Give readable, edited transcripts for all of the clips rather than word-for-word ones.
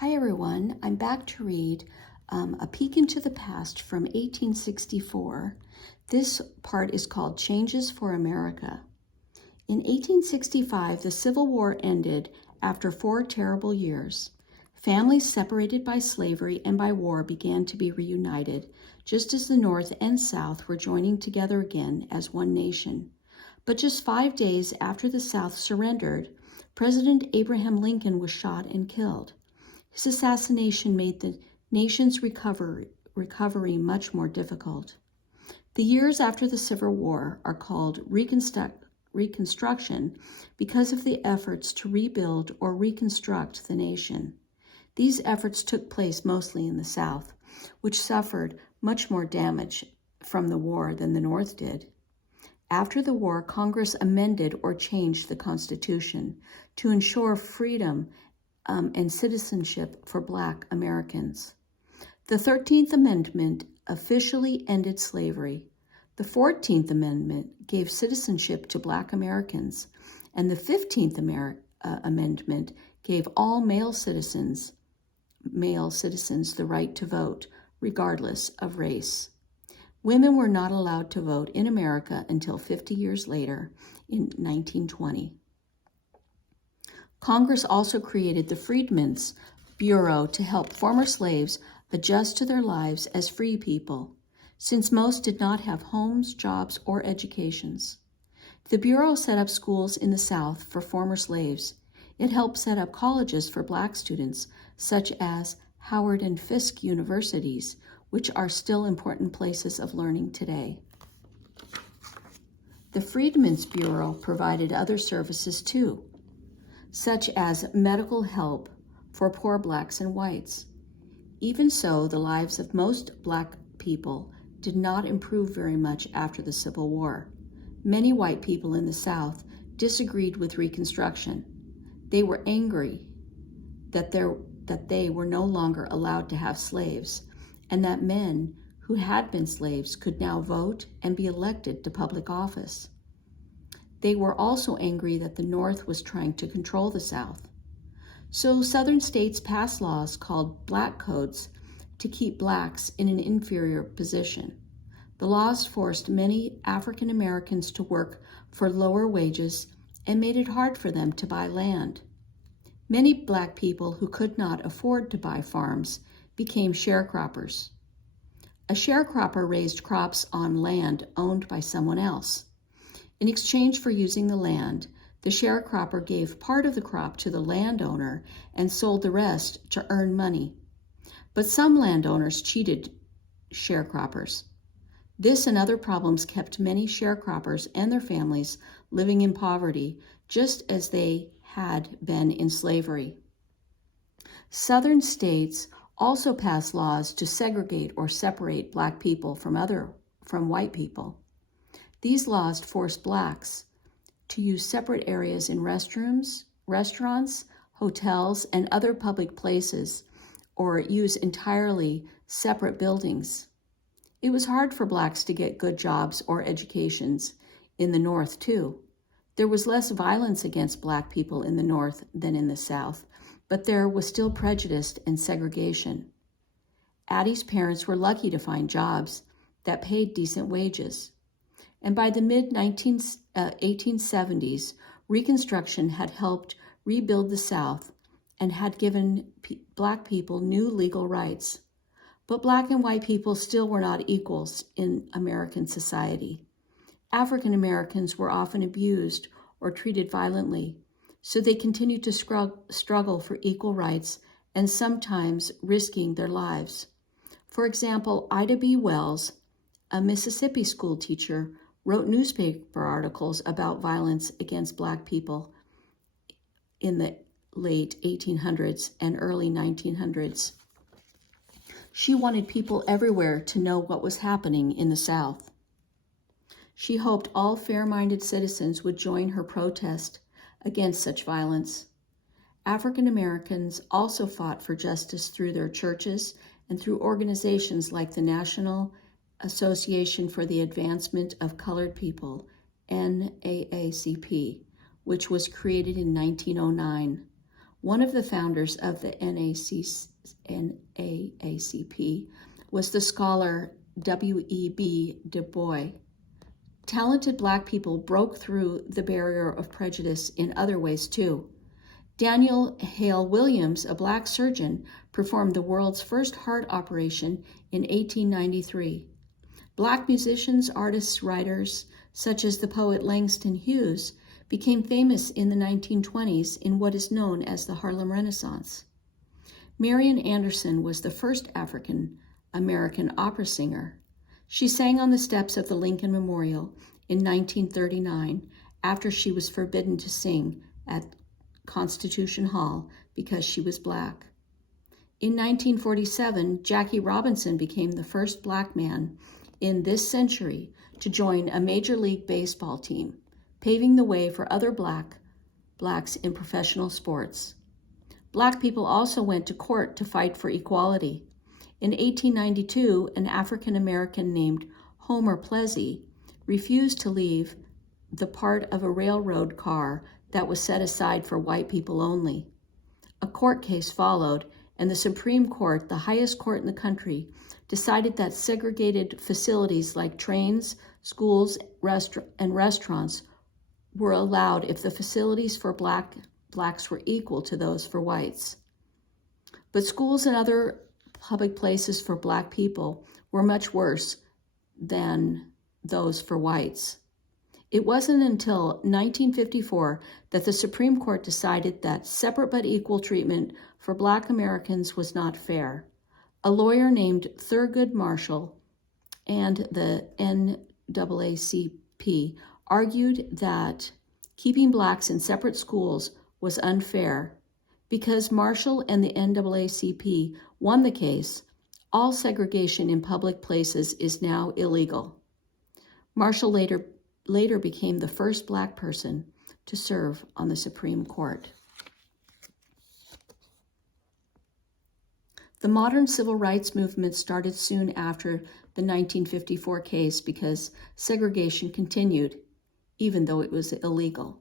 Hi everyone, I'm back to read A Peek into the Past from 1864. This part is called Changes for America. In 1865, the Civil War ended after 4 terrible years. Families separated by slavery and by war began to be reunited, just as the North and South were joining together again as one nation. But just 5 days after the South surrendered, President Abraham Lincoln was shot and killed. His assassination made the nation's recovery much more difficult. The years after the Civil War are called Reconstruction because of the efforts to rebuild or reconstruct the nation. These efforts took place mostly in the South, which suffered much more damage from the war than the North did. After the war, Congress amended or changed the Constitution to ensure freedom and citizenship for Black Americans. The 13th Amendment officially ended slavery. The 14th Amendment gave citizenship to Black Americans, and the 15th Amendment gave all male citizens the right to vote, regardless of race. Women were not allowed to vote in America until 50 years later, in 1920. Congress also created the Freedmen's Bureau to help former slaves adjust to their lives as free people, since most did not have homes, jobs, or educations. The Bureau set up schools in the South for former slaves. It helped set up colleges for Black students, such as Howard and Fisk universities, which are still important places of learning today. The Freedmen's Bureau provided other services too, such as medical help for poor Blacks and whites. Even so, the lives of most Black people did not improve very much after the Civil War. Many white people in the South disagreed with Reconstruction. They were angry that they were no longer allowed to have slaves, and that men who had been slaves could now vote and be elected to public office. They were also angry that the North was trying to control the South. So Southern states passed laws called Black Codes to keep Blacks in an inferior position. The laws forced many African Americans to work for lower wages and made it hard for them to buy land. Many Black people who could not afford to buy farms became sharecroppers. A sharecropper raised crops on land owned by someone else. In exchange for using the land, the sharecropper gave part of the crop to the landowner and sold the rest to earn money. But some landowners cheated sharecroppers. This and other problems kept many sharecroppers and their families living in poverty, just as they had been in slavery. Southern states also passed laws to segregate or separate Black people from white people. These laws forced Blacks to use separate areas in restrooms, restaurants, hotels, and other public places, or use entirely separate buildings. It was hard for Blacks to get good jobs or educations in the North, too. There was less violence against Black people in the North than in the South, but there was still prejudice and segregation. Addy's parents were lucky to find jobs that paid decent wages. And by the mid-1870s, Reconstruction had helped rebuild the South and had given Black people new legal rights. But Black and white people still were not equals in American society. African Americans were often abused or treated violently, so they continued to struggle for equal rights and sometimes risking their lives. For example, Ida B. Wells, a Mississippi school teacher, wrote newspaper articles about violence against Black people in the late 1800s and early 1900s. She wanted people everywhere to know what was happening in the South. She hoped all fair-minded citizens would join her protest against such violence. African Americans also fought for justice through their churches and through organizations like the National Association for the Advancement of Colored People, NAACP, which was created in 1909. One of the founders of the NAACP was the scholar W.E.B. Du Bois. Talented Black people broke through the barrier of prejudice in other ways too. Daniel Hale Williams, a Black surgeon, performed the world's first heart operation in 1893. Black musicians, artists, writers, such as the poet Langston Hughes, became famous in the 1920s in what is known as the Harlem Renaissance. Marian Anderson was the first African-American opera singer. She sang on the steps of the Lincoln Memorial in 1939 after she was forbidden to sing at Constitution Hall because she was Black. In 1947, Jackie Robinson became the first Black man in this century to join a Major League Baseball team, paving the way for other Blacks in professional sports. Black people also went to court to fight for equality. In 1892, an African American named Homer Plessy refused to leave the part of a railroad car that was set aside for white people only. A court case followed, and the Supreme Court, the highest court in the country, decided that segregated facilities like trains, schools, and restaurants were allowed if the facilities for Blacks were equal to those for whites. But schools and other public places for Black people were much worse than those for whites. It wasn't until 1954 that the Supreme Court decided that separate but equal treatment for Black Americans was not fair. A lawyer named Thurgood Marshall and the NAACP argued that keeping Blacks in separate schools was unfair. Because Marshall and the NAACP won the case, all segregation in public places is now illegal. Marshall later became the first Black person to serve on the Supreme Court. The modern civil rights movement started soon after the 1954 case because segregation continued, even though it was illegal.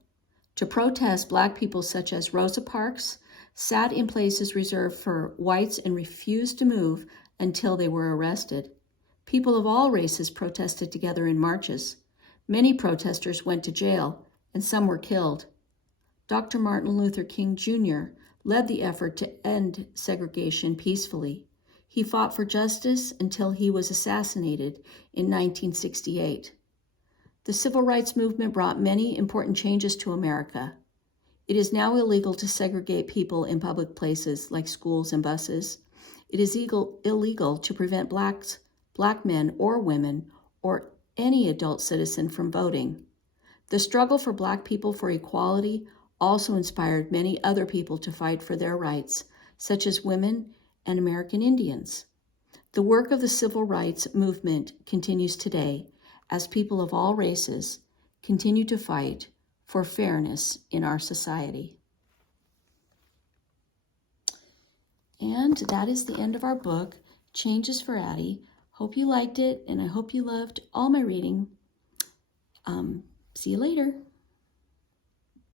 To protest, Black people such as Rosa Parks sat in places reserved for whites and refused to move until they were arrested. People of all races protested together in marches. Many protesters went to jail, and some were killed. Dr. Martin Luther King Jr. led the effort to end segregation peacefully. He fought for justice until he was assassinated in 1968. The civil rights movement brought many important changes to America. It is now illegal to segregate people in public places like schools and buses. It is illegal to prevent Black men or women or any adult citizen from voting. The struggle for Black people for equality also inspired many other people to fight for their rights, such as women and American Indians. The work of the civil rights movement continues today as people of all races continue to fight for fairness in our society. And that is the end of our book, Changes for Addy. Hope you liked it, and I hope you loved all my reading. See you later.